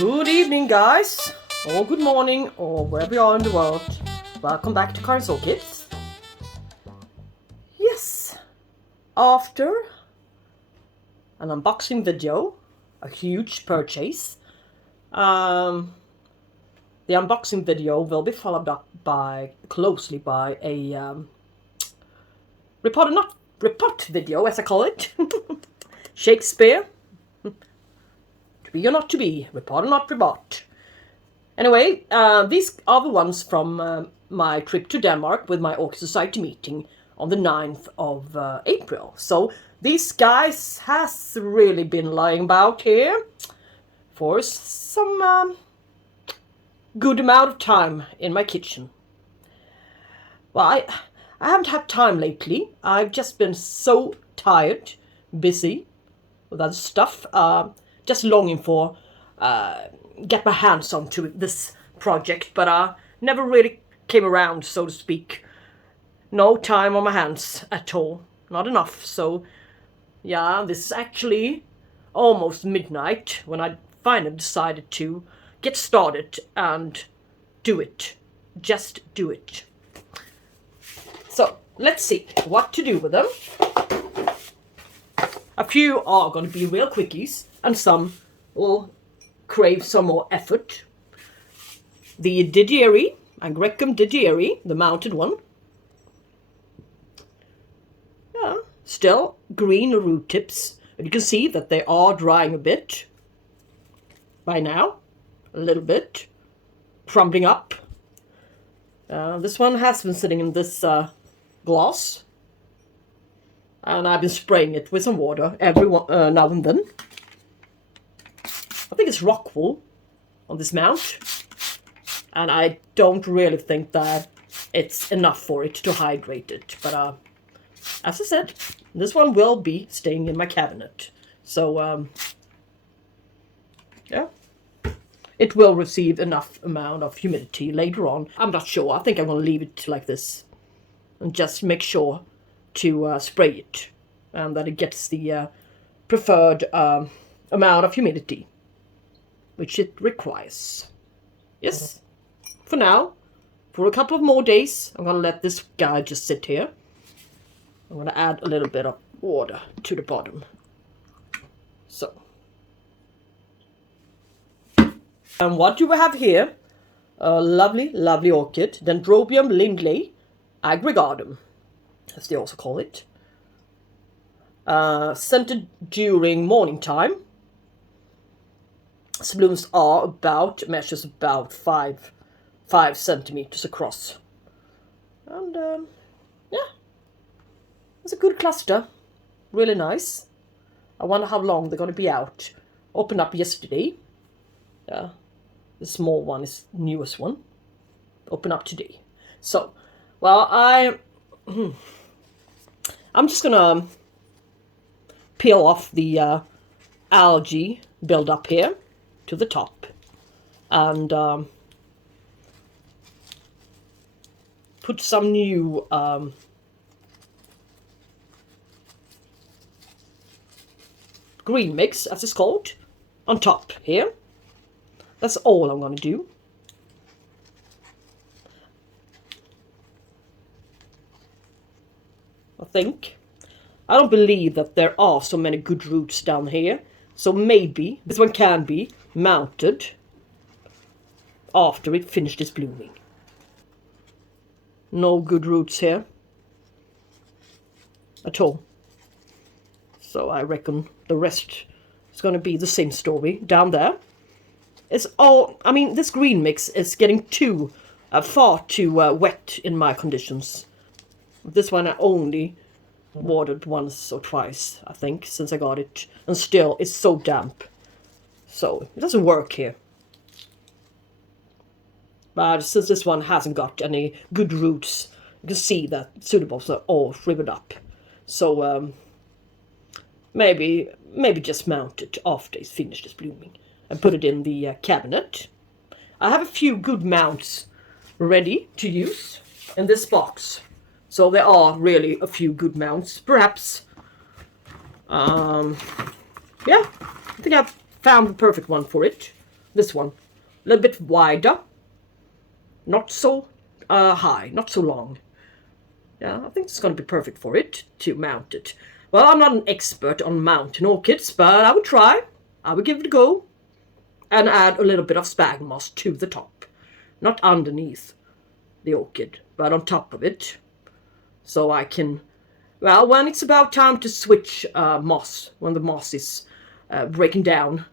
Good evening, guys, or good morning, or wherever you are in the world. Welcome back to Karge's Orchids. Yes, after an unboxing video, a huge purchase, the unboxing video will be followed up closely by a repot video, as I call it. Shakespeare. To be or not to be, repot or not repot. Anyway, these are the ones from my trip to Denmark with my Orchid Society meeting on the 9th of April. So these guys has really been lying about here for some good amount of time in my kitchen. Well, I haven't had time lately. I've just been so tired, busy with other stuff. Just longing for get my hands onto this project, but never really came around, so to speak. No time on my hands at all, not enough. So yeah, this is actually almost midnight when I finally decided to get started and do it. Just do it. So let's see what to do with them. A few are going to be real quickies, and some will crave some more effort. The Didierii, Angraecum Didierii, the mounted one. Yeah, still green root tips. But you can see that they are drying a bit by now. A little bit. Crumbling up. This one has been sitting in this glass. And I've been spraying it with some water every now and then. I think it's rock wool on this mount. And I don't really think that it's enough for it to hydrate it. But as I said, this one will be staying in my cabinet. So, yeah. It will receive enough amount of humidity later on. I'm not sure. I think I'm going to leave it like this. And just make sure to spray it, and that it gets the preferred amount of humidity which it requires. Yes, for now, for a couple of more days, I'm going to let this guy just sit here. I'm going to add a little bit of water to the bottom. So, and what do we have here? A lovely orchid, Dendrobium Lindley, Aggregatum, as they also call it. Scented during morning time. Its blooms are measures about 5 centimeters across. And yeah, it's a good cluster. Really nice. I wonder how long they're going to be out. Opened up yesterday. The small one is the newest one. Open up today. So, well, I'm just gonna peel off the algae build-up here to the top, and put some new green mix, as it's called, on top here. That's all I'm gonna do. I don't believe that there are so many good roots down here. So maybe this one can be mounted after it finished its blooming. No good roots here at all. So I reckon the rest is going to be the same story down there. It's all, I mean, this green mix is getting far too wet in my conditions. This one I only watered once or twice, I think, since I got it, and still it's so damp, so it doesn't work here. But since this one hasn't got any good roots, you can see that pseudoballs are all shriveled up. So maybe just mount it after it's finished its blooming and put it in the cabinet. I have a few good mounts ready to use in this box. So there are really a few good mounts, perhaps. Yeah, I think I've found the perfect one for it. This one, a little bit wider, not so high, not so long. Yeah, I think it's going to be perfect for it to mount it. Well, I'm not an expert on mountain orchids, but I would try. I would give it a go. And add a little bit of sphagnum moss to the top. Not underneath the orchid, but on top of it. So I can, well, when it's about time to switch moss, when the moss is breaking down,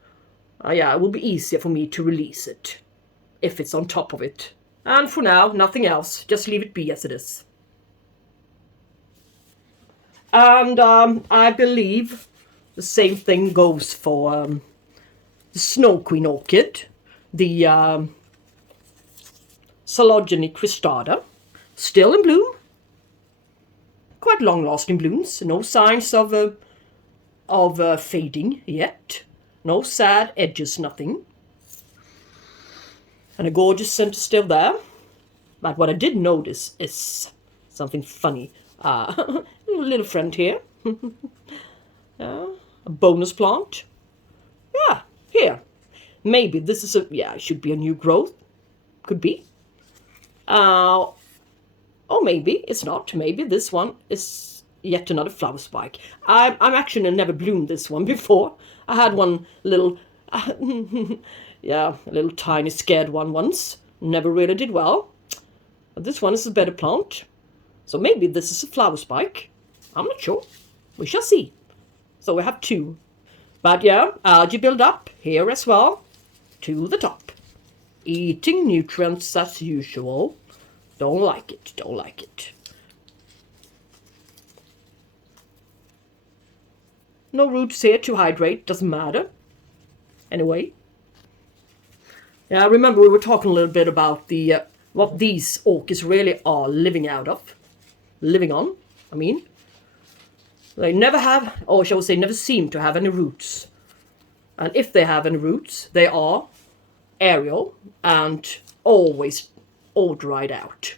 yeah, it will be easier for me to release it if it's on top of it. And for now, nothing else. Just leave it be as it is. And I believe the same thing goes for the Snow Queen Orchid, the Salogeny cristata, still in bloom. Quite long-lasting blooms, no signs of fading yet. No sad edges, nothing. And a gorgeous center still there. But what I did notice is something funny. A little friend here. A bonus plant. Yeah, here. Maybe this is it should be a new growth. Could be. Or maybe it's not. Maybe this one is yet another flower spike. I'm actually never bloomed this one before. I had one little, yeah, a little tiny scared one once. Never really did well. But this one is a better plant. So maybe this is a flower spike. I'm not sure. We shall see. So we have two. But yeah, algae build up here as well. To the top. Eating nutrients as usual. Don't like it. Don't like it. No roots here to hydrate. Doesn't matter. Anyway. Yeah, I remember we were talking a little bit about the what these orchids really are living out of. Living on, I mean. They never have, or shall we say, never seem to have any roots. And if they have any roots, they are aerial and always all dried out.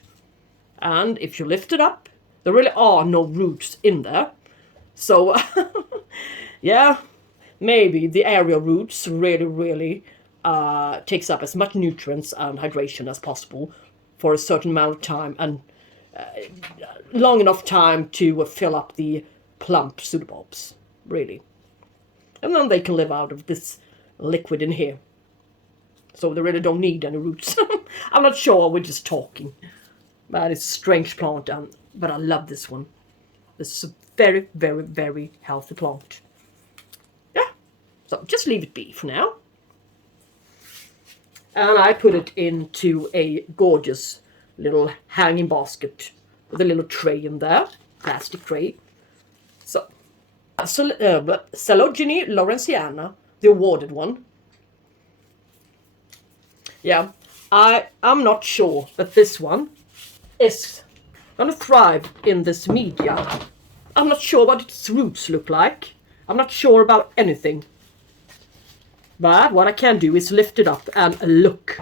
And if you lift it up, there really are no roots in there. So, yeah, maybe the aerial roots really takes up as much nutrients and hydration as possible for a certain amount of time and long enough time to fill up the plump pseudobulbs, really. And then they can live out of this liquid in here. So they really don't need any roots. I'm not sure, we're just talking. But it's a strange plant, but I love this one. This is a very healthy plant. Yeah, so just leave it be for now. And I put it into a gorgeous little hanging basket with a little tray in there, plastic tray. So, Salogeny lawrenceana, the awarded one. Yeah, I'm not sure that this one is gonna thrive in this media. I'm not sure what its roots look like. I'm not sure about anything. But what I can do is lift it up and look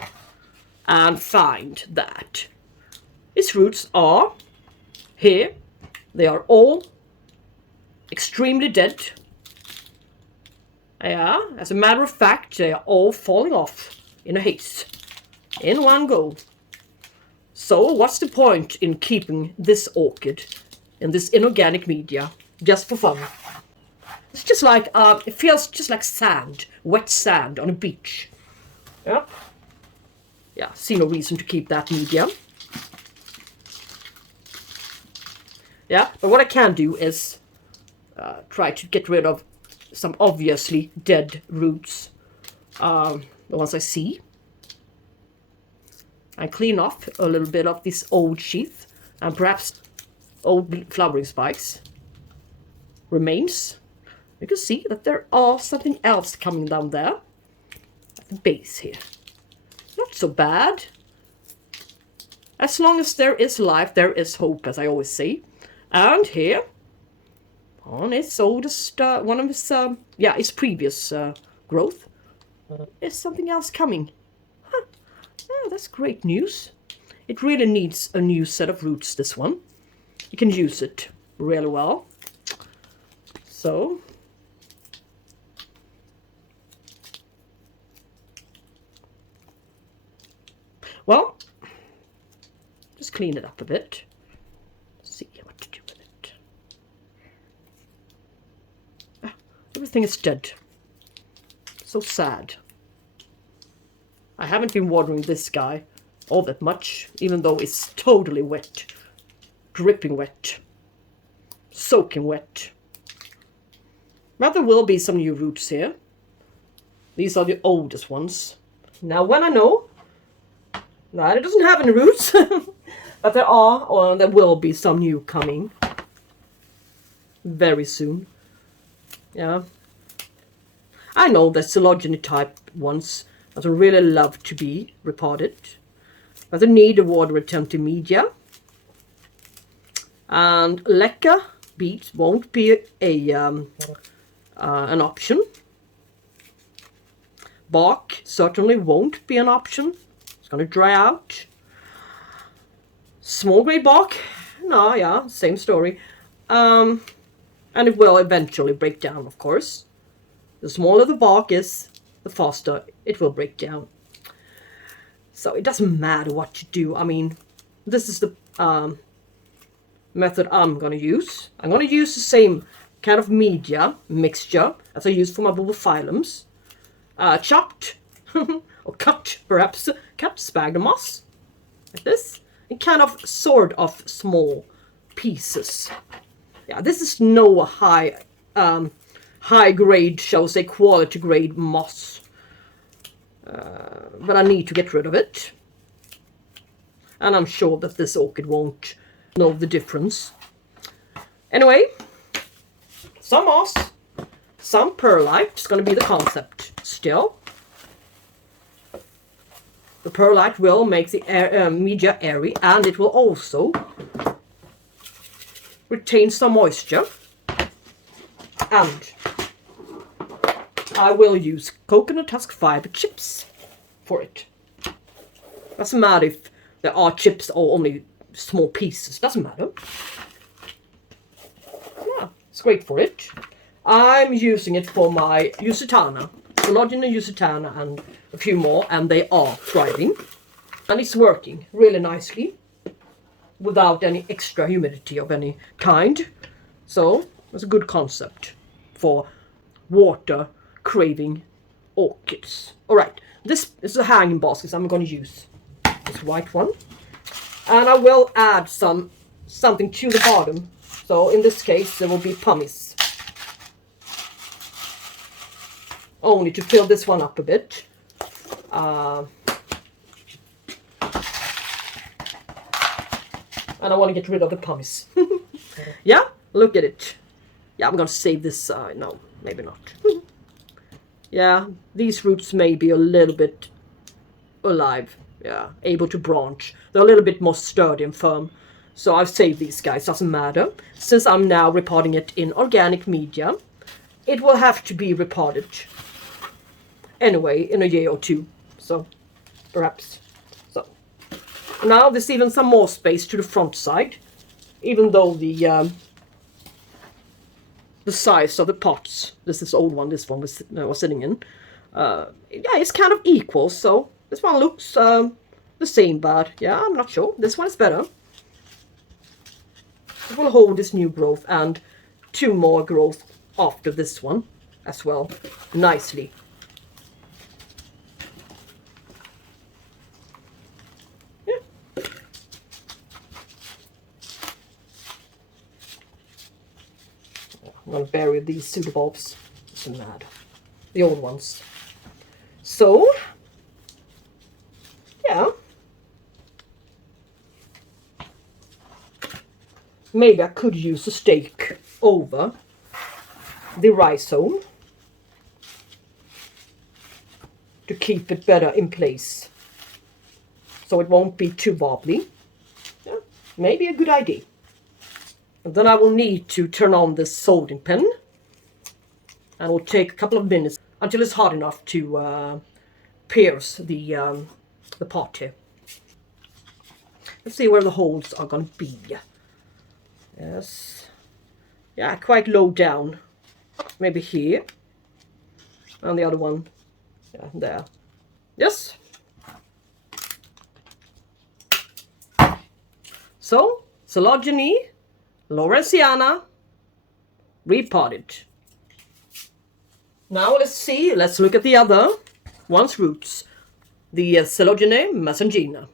and find that its roots are here. They are all extremely dead. Yeah, as a matter of fact, they are all falling off in a haste, in one go. So what's the point in keeping this orchid in this inorganic media just for fun? It's just like, it feels just like sand, wet sand on a beach. Yeah. Yeah, see no reason to keep that media. Yeah, but what I can do is try to get rid of some obviously dead roots, the ones I see. And clean off a little bit of this old sheath and perhaps old flowering spikes. Remains. You can see that there are something else coming down there at the base here. Not so bad. As long as there is life, there is hope, as I always say. And here, on its oldest, one of its, its previous growth, is something else coming. Huh. Oh, that's great news. It really needs a new set of roots, this one. You can use it really well. So, Well, just clean it up a bit. See what to do with it. Ah, everything is dead. So sad. I haven't been watering this guy all that much, even though it's totally wet. Dripping wet. Soaking wet. But there will be some new roots here. These are the oldest ones. Now when I know that it doesn't have any roots, but there are, or there will be some new coming very soon. Yeah. I know the coelogeny type ones that I really love to be repotted, but they need a water retentive media. And Lucke beads won't be an option. Bark certainly won't be an option. It's going to dry out. Small grade bark, no, yeah, same story. And it will eventually break down, of course. The smaller the bark is, the faster it will break down. So it doesn't matter what you do. I mean, this is the method I'm going to use. I'm going to use the same kind of media mixture as I use for my bulbophyllums. Chopped, or cut perhaps, cut sphagnum moss, like this, in kind of sort of small pieces. Yeah, this is no high grade, shall we say, quality grade moss. But I need to get rid of it. And I'm sure that this orchid won't know the difference. Anyway, some moss, some perlite is going to be the concept still. The perlite will make the media airy, and it will also retain some moisture. And I will use coconut husk fiber chips for it. Doesn't matter if there are chips or only small pieces, doesn't matter. Yeah, it's great for it. I'm using it for my Usitana, Coelogena Usitana, and a few more, and they are thriving. And it's working really nicely without any extra humidity of any kind. So it's a good concept for water craving orchids. Alright, this is a hanging basket I'm going to use. This white one. And I will add something to the bottom. So in this case there will be pumice. Only to fill this one up a bit. And I want to get rid of the pumice. Yeah, look at it. Yeah, I'm going to save this. No, maybe not. Yeah, these roots may be a little bit alive. Yeah, able to branch. They're a little bit more sturdy and firm. So I've saved these guys, doesn't matter. Since I'm now repotting it in organic media, it will have to be repotted anyway in a year or two. So, perhaps. So, now there's even some more space to the front side. Even though the size of the pots, this is the old one, this one was sitting in, yeah, it's kind of equal. So, this one looks the same, but yeah, I'm not sure. This one is better. It will hold this new growth and two more growth after this one as well, nicely. Yeah. I'm going to bury these pseudobulbs. Doesn't matter. The old ones. So, yeah. Maybe I could use a stake over the rhizome to keep it better in place, so it won't be too wobbly. Yeah, maybe a good idea. And then I will need to turn on this soldering pen, and it will take a couple of minutes until it's hot enough to pierce the pot here. Let's see where the holes are going to be. Yes. Yeah, quite low down. Maybe here. And the other one. Yeah, there. Yes. So, Coleogyne lawrenceana, repotted. Now let's look at the other one's roots. The Coleogyne mesangina.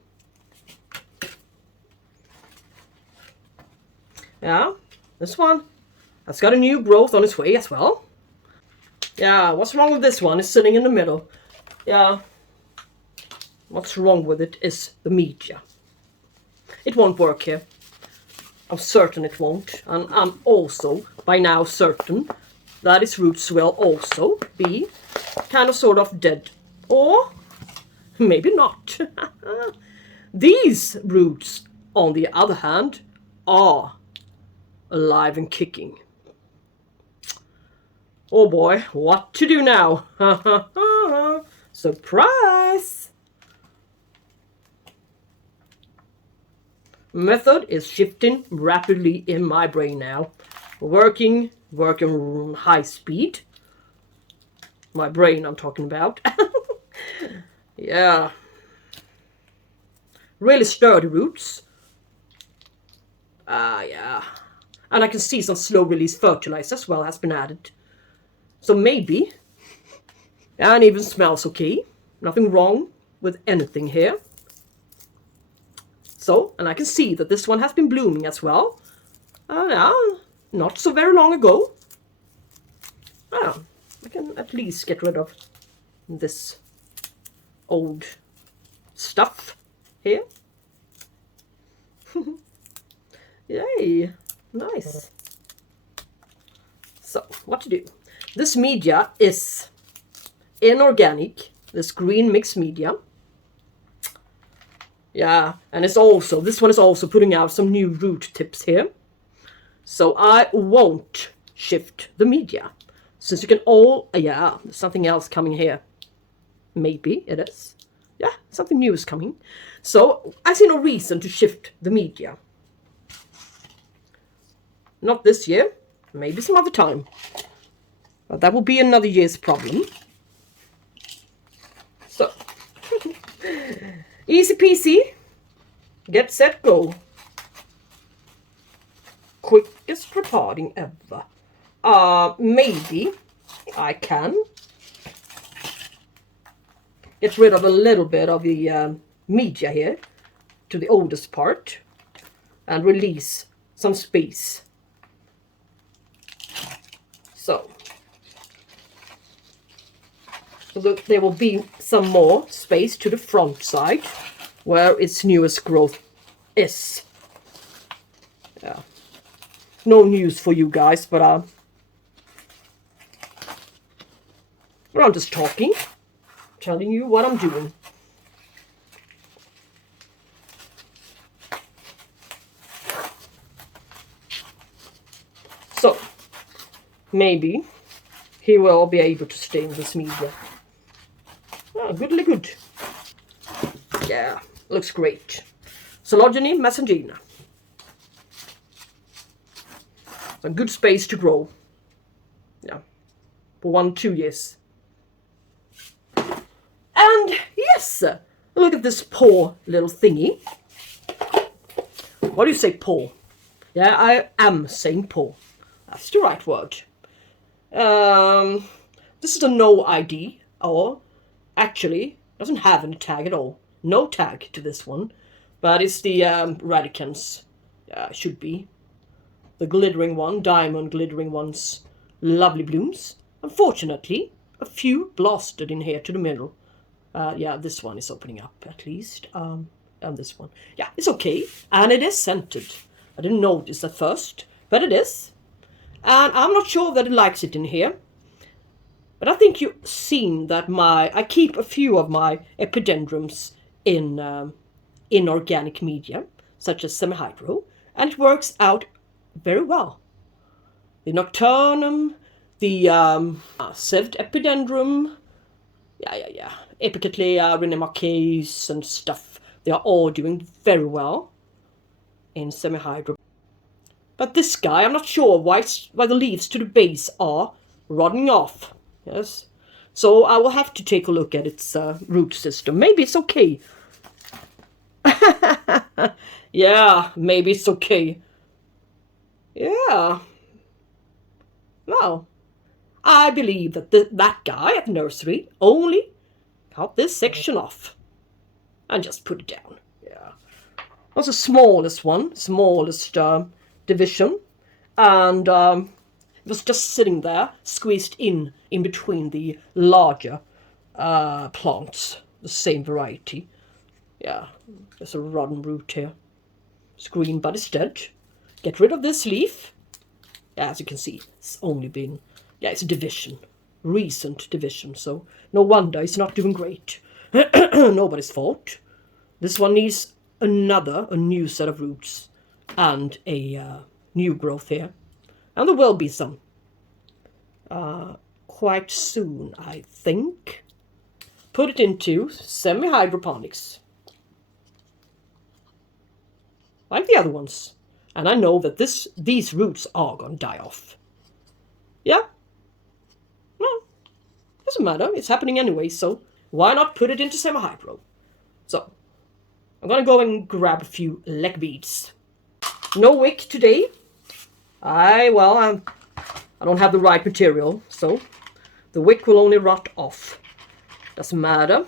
Yeah, this one has got a new growth on its way as well. Yeah, what's wrong with this one? It's sitting in the middle. Yeah, what's wrong with it is the media. It won't work here. I'm certain it won't. And I'm also, by now, certain that its roots will also be kind of sort of dead. Or maybe not. These roots, on the other hand, are alive and kicking. Oh boy, what to do now? Surprise! Method is shifting rapidly in my brain now. Working high speed. My brain I'm talking about. Yeah. Really sturdy roots. Yeah. And I can see some slow release fertilizer as well has been added. So maybe. And even smells okay. Nothing wrong with anything here. So, and I can see that this one has been blooming as well. Yeah, not so very long ago. I can at least get rid of this old stuff here. Yay, nice. So, what to do? This media is inorganic, this green mixed media. Yeah, and it's also, this one is also putting out some new root tips here. So I won't shift the media. Since you can all, yeah, there's something else coming here. Maybe it is. Yeah, something new is coming. So I see no reason to shift the media. Not this year, maybe some other time. But that will be another year's problem. So, easy peasy. Get set, go. Quickest repotting ever. Maybe I can get rid of a little bit of the media here to the oldest part and release some space. So there will be some more space to the front side where its newest growth is. Yeah. No news for you guys, but I'm just talking, telling you what I'm doing. So, maybe he will be able to stay in this media. Oh, goodly good. Yeah, looks great. Coleogyne mesangina. A good space to grow. Yeah, for 1-2 years. And yes, look at this poor little thingy. What do you say, poor? Yeah, I am saying poor. That's the right word. This is a no ID, or actually doesn't have any tag at all. No tag to this one, but it's the radicans. Should be the glittering one, diamond glittering one's lovely blooms. Unfortunately, a few blasted in here to the middle. Yeah, this one is opening up at least. And this one. Yeah, it's okay. And it is scented. I didn't notice at first, but it is. And I'm not sure that it likes it in here. But I think you've seen that I keep a few of my epidendrums in organic media, such as semi-hydro, and it works out very well. The nocturnum, the sieved epidendrum, Epicatlea, Renemarcase and stuff, they are all doing very well in semi-hydro. But this guy, I'm not sure why the leaves to the base are rotting off. Yes, so I will have to take a look at its root system. Maybe it's okay. Yeah, maybe it's okay. Yeah. Well, I believe that that guy at Nursery only cut this section off and just put it down. Yeah. That's the smallest one, smallest division. And it was just sitting there, squeezed in between the larger plants, the same variety. Yeah, there's a rotten root here. It's green, but it's dead. Get rid of this leaf. Yeah, as you can see, it's only been, yeah, it's a division. Recent division, so no wonder it's not doing great. Nobody's fault. This one needs a new set of roots and a new growth here. And there will be some quite soon, I think. Put it into semi-hydroponics. Like the other ones. And I know that these roots are going to die off. Yeah? No. Doesn't matter. It's happening anyway, so why not put it into semi-hydro? So, I'm going to go and grab a few leck beads. No wick today. I don't have the right material, so the wick will only rot off. Doesn't matter.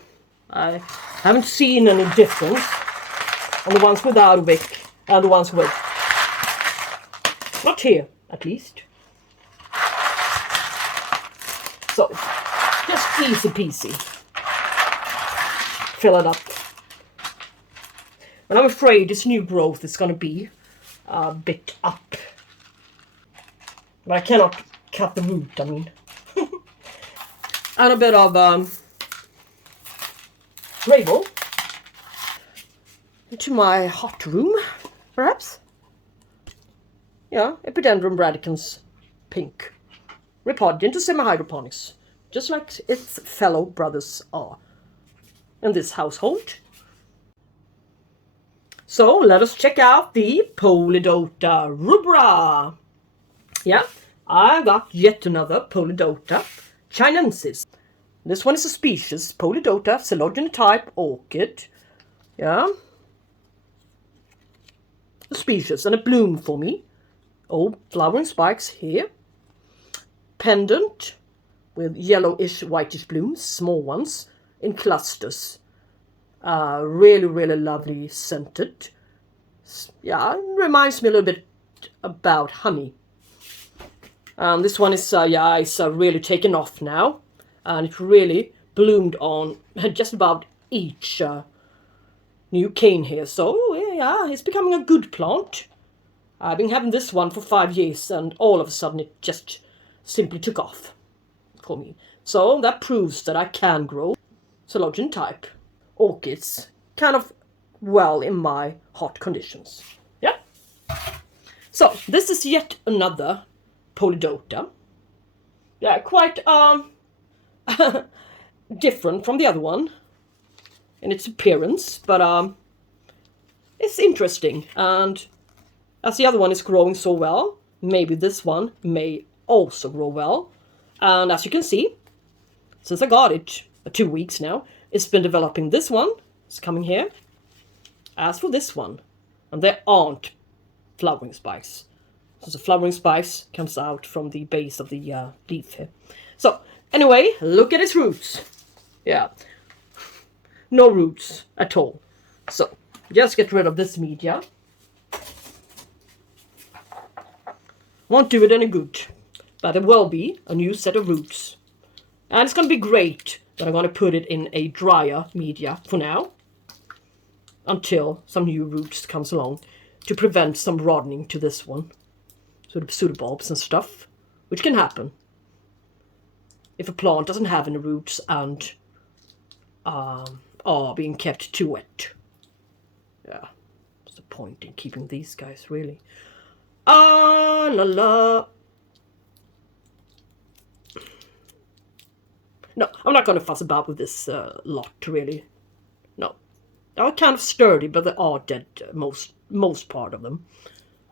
I haven't seen any difference on the ones without a wick and the ones with. Not here, at least. So, just easy peasy. Fill it up. And I'm afraid this new growth is going to be a bit up. But I cannot cut the root, I mean. And a bit of gravel into my hot room, perhaps. Yeah, Epidendrum radicans pink. Repotted into semi-hydroponics, just like its fellow brothers are in this household. So let us check out the Polydota rubra. Yeah, I got yet another Polydota chinensis. This one is a species, Polydota coelogyne type orchid. Yeah. A species, and it bloomed for me. Oh, flowering spikes here. Pendant with yellowish, whitish blooms, small ones, in clusters. Really, really lovely scented. Yeah, it reminds me a little bit about honey. This one is, it's really taken off now. And it really bloomed on just about each new cane here. So, yeah, it's becoming a good plant. I've been having this one for 5 years, and all of a sudden it just simply took off for me. So that proves that I can grow coelogyne type orchids kind of well in my hot conditions. Yeah. So this is yet another Polydota. Yeah, quite different from the other one in its appearance, but it's interesting. And as the other one is growing so well, maybe this one may also grow well. And as you can see, since I got it 2 weeks now, it's been developing. This one is coming here. As for this one, and there aren't flowering spikes. So the flowering spikes comes out from the base of the leaf here. So anyway, look at its roots. Yeah, no roots at all. So just get rid of this media. Won't do it any good, but there will be a new set of roots. And it's going to be great that I'm going to put it in a drier media for now, until some new roots comes along to prevent some rotting to this one. Sort of pseudobulbs and stuff, which can happen if a plant doesn't have any roots and are being kept too wet. Yeah, what's the point in keeping these guys, really? La la. No, I'm not going to fuss about with this lot, really. No. They're kind of sturdy, but they are dead, most part of them,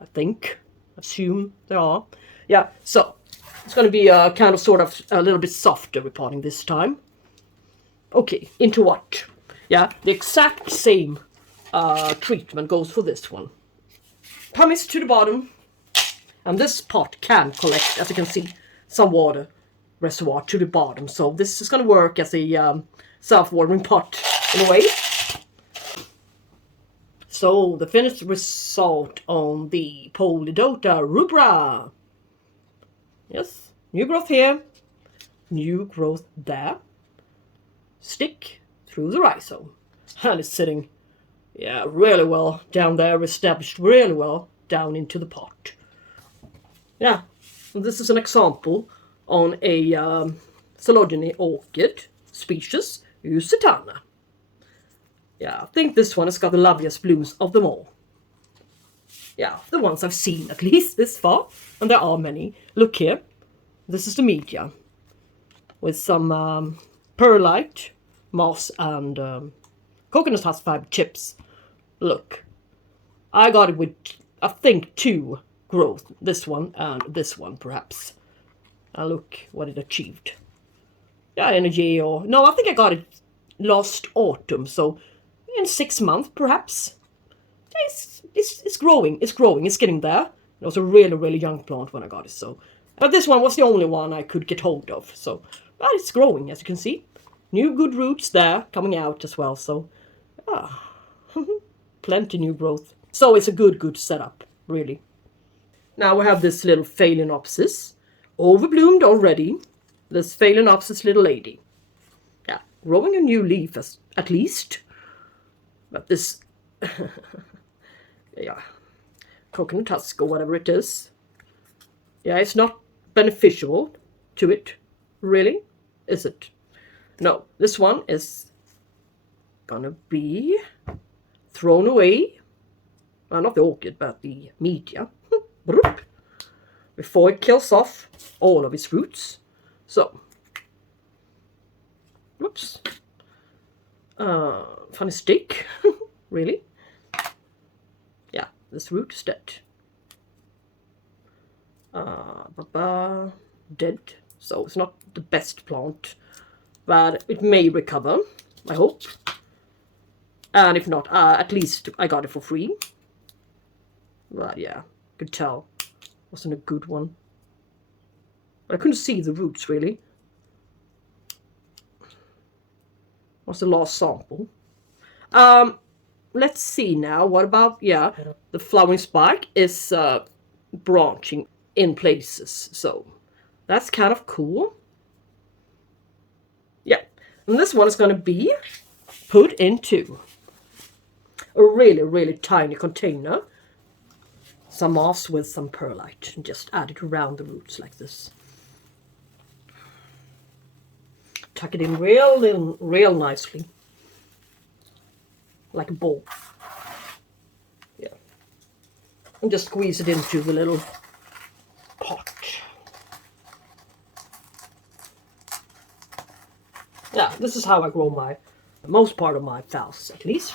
I think. Assume they are. Yeah, so it's going to be kind of sort of a little bit softer repotting this time. Okay, into what? Yeah, the exact same treatment goes for this one. Pumice to the bottom. And this pot can collect, as you can see, some water reservoir to the bottom. So this is going to work as a self-watering pot in a way. So the finished result on the Polydota rubra. Yes, new growth here, new growth there. Stick through the rhizome. And it's sitting, yeah, really well down there, established really well down into the pot. Yeah, and this is an example on a Sweden Orchid species, Usitana. Yeah, I think this one has got the loveliest blooms of them all. Yeah, the ones I've seen at least this far, and there are many. Look here, this is the media with some perlite, moss, and coconut husk fiber chips. Look, I got it with, I think, 2 growth. This one and this one, perhaps. And look what it achieved. Yeah, in a year or... No, I think I got it last autumn, so in 6 months, perhaps. It's growing, it's getting there. It was a really, really young plant when I got it, so... But this one was the only one I could get hold of, so... But it's growing, as you can see. New good roots there, coming out as well, so... Plenty new growth. So it's a good setup, really. Now we have this little Phalaenopsis. Overbloomed already. This Phalaenopsis little lady. Yeah, growing a new leaf at least. But this... yeah, coconut husk or whatever it is. Yeah, it's not beneficial to it, really, is it? No, this one is gonna be thrown away. Well, not the orchid, but the media. Before it kills off all of its roots. So, whoops. Funny stick, really. Yeah, this root is dead. Dead. So it's not the best plant, but it may recover, I hope. And if not, at least I got it for free. But yeah, could tell. Wasn't a good one. But I couldn't see the roots, really. What's the last sample? Let's see now. What about, yeah, the flowering spike is branching in places. So that's kind of cool. Yeah. And this one is going to be put into a really, really tiny container. Some moss with some perlite and just add it around the roots like this. Tuck it in real nicely. Like a ball. Yeah. And just squeeze it into the little pot. Yeah, this is how I grow my, most part of my phals, at least.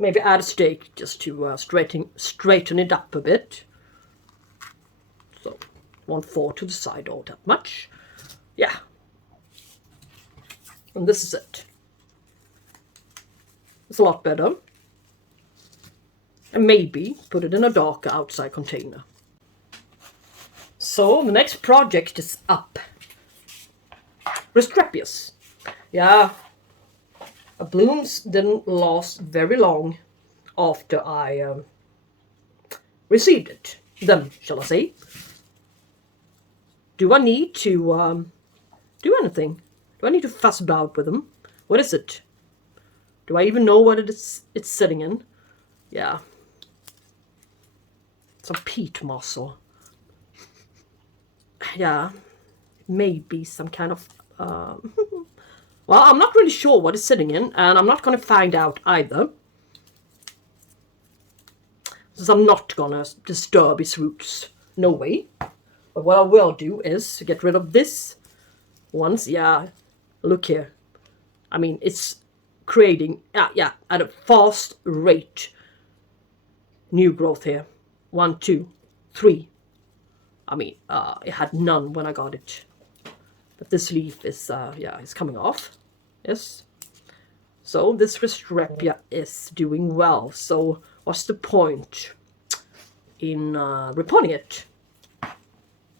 Maybe add a stake just to straighten it up a bit. So, won't fall to the side all that much. Yeah. And this is it. It's a lot better. And maybe put it in a darker outside container. So, the next project is up. Restrepias. Yeah. Blooms didn't last very long after I received them, shall I say. Do I need to do anything? Do I need to fuss about with them? What is it? Do I even know what it's sitting in? Yeah. Some peat moss or... Yeah. Maybe some kind of... Well, I'm not really sure what it's sitting in, and I'm not going to find out either. Since I'm not going to disturb its roots. No way. But what I will do is get rid of this once. Yeah, look here. I mean, it's creating, yeah, at a fast rate. New growth here. 1, 2, 3. I mean, it had none when I got it. But this leaf is, yeah, it's coming off. Yes. So this Restrepia is doing well. So what's the point in repotting it?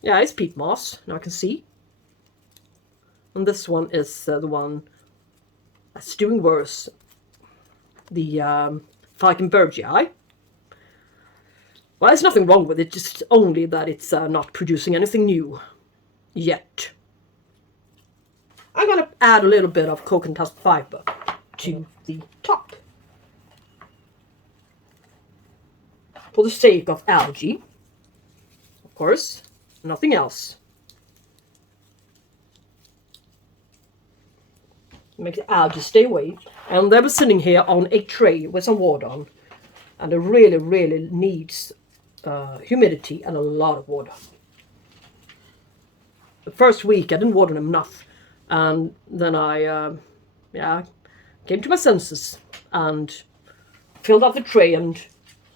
Yeah, it's peat moss. Now I can see. And this one is the one that's doing worse. The Falkenbergii. Well, there's nothing wrong with it, just only that it's not producing anything new yet. I'm going to add a little bit of coconut husk fiber to the top. For the sake of algae, of course, nothing else. Make the algae stay away. And they were sitting here on a tray with some water on. And it really, really needs humidity and a lot of water. The first week I didn't water them enough. And then I came to my senses and filled up the tray, and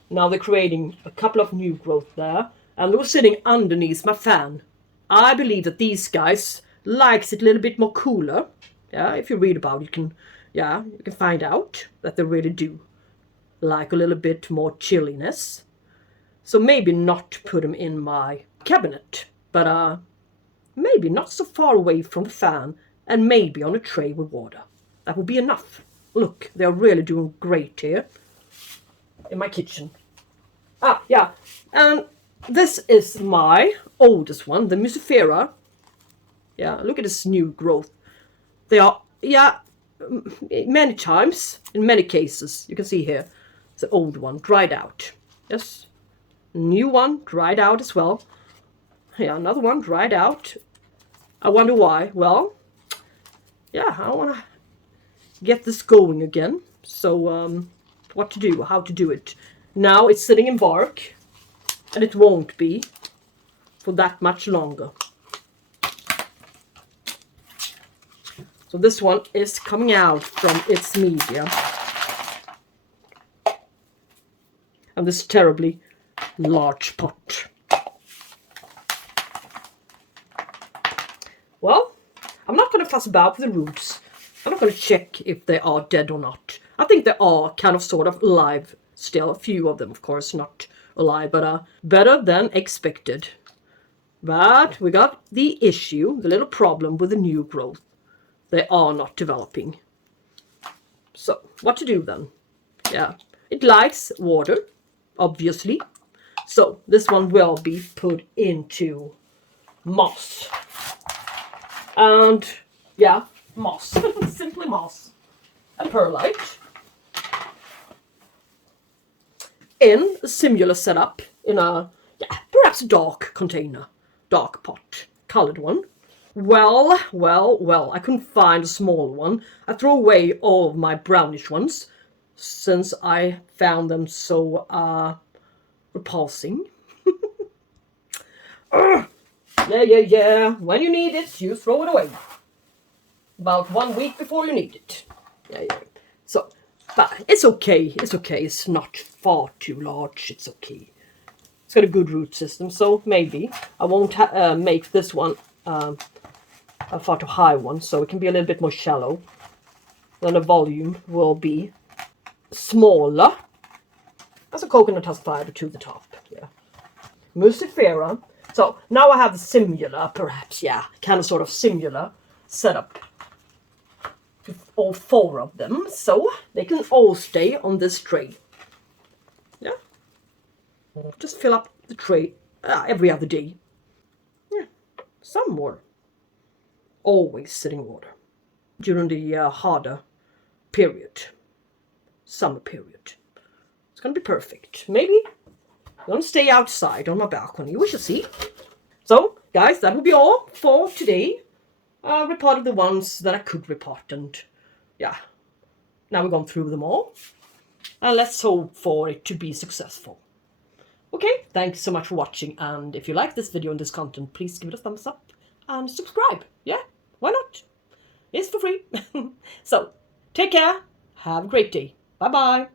now they're creating a couple of new growth there. And they were sitting underneath my fan. I believe that these guys likes it a little bit more cooler. Yeah, if you read about it, you can find out that they really do like a little bit more chilliness. So maybe not put them in my cabinet, but maybe not so far away from the fan, and maybe on a tray with water. That would be enough. Look, they're really doing great here in my kitchen. Yeah, and this is my oldest one, the Musifera. Yeah, look at this new growth. They are, many times, in many cases, you can see here, the old one dried out. Yes, new one dried out as well. Yeah, another one dried out. I wonder why. Well, yeah, I want to get this going again. So, what to do, how to do it. Now it's sitting in bark, and it won't be for that much longer. So this one is coming out from its media. And this terribly large pot. Well, I'm not going to fuss about with the roots. I'm not going to check if they are dead or not. I think they are kind of sort of alive still. A few of them, of course, not alive, but better than expected. But we got the issue, the little problem with the new growth. They are not developing. So, what to do then? Yeah, it likes water, obviously. So, this one will be put into moss. And, yeah, moss. Simply moss. And perlite. In a similar setup, in a, perhaps a dark container. Dark pot. Colored one. Well, I couldn't find a small one. I threw away all of my brownish ones, since I found them so, repulsing. Yeah. When you need it, you throw it away. About 1 week before you need it. Yeah. So, but it's okay. It's not far too large. It's okay. It's got a good root system, so maybe I won't make this one a far too high one, so it can be a little bit more shallow. Then the volume will be smaller. That's a coconut husk fiber to the top. Yeah. Musifera. So now I have the similar, perhaps, kind of sort of similar setup with all 4 of them, so they can all stay on this tray. Yeah. Just fill up the tray every other day. Yeah. Some more. Always sitting water during the harder period, summer period. It's gonna be perfect. Maybe I'm gonna stay outside on my balcony. We shall see. So, guys, that will be all for today. Reported the ones that I could report, and now we've gone through them all. And let's hope for it to be successful. Okay, thanks so much for watching, and if you like this video and this content, please give it a thumbs up and subscribe. Yeah, why not? It's for free. So, take care. Have a great day. Bye-bye.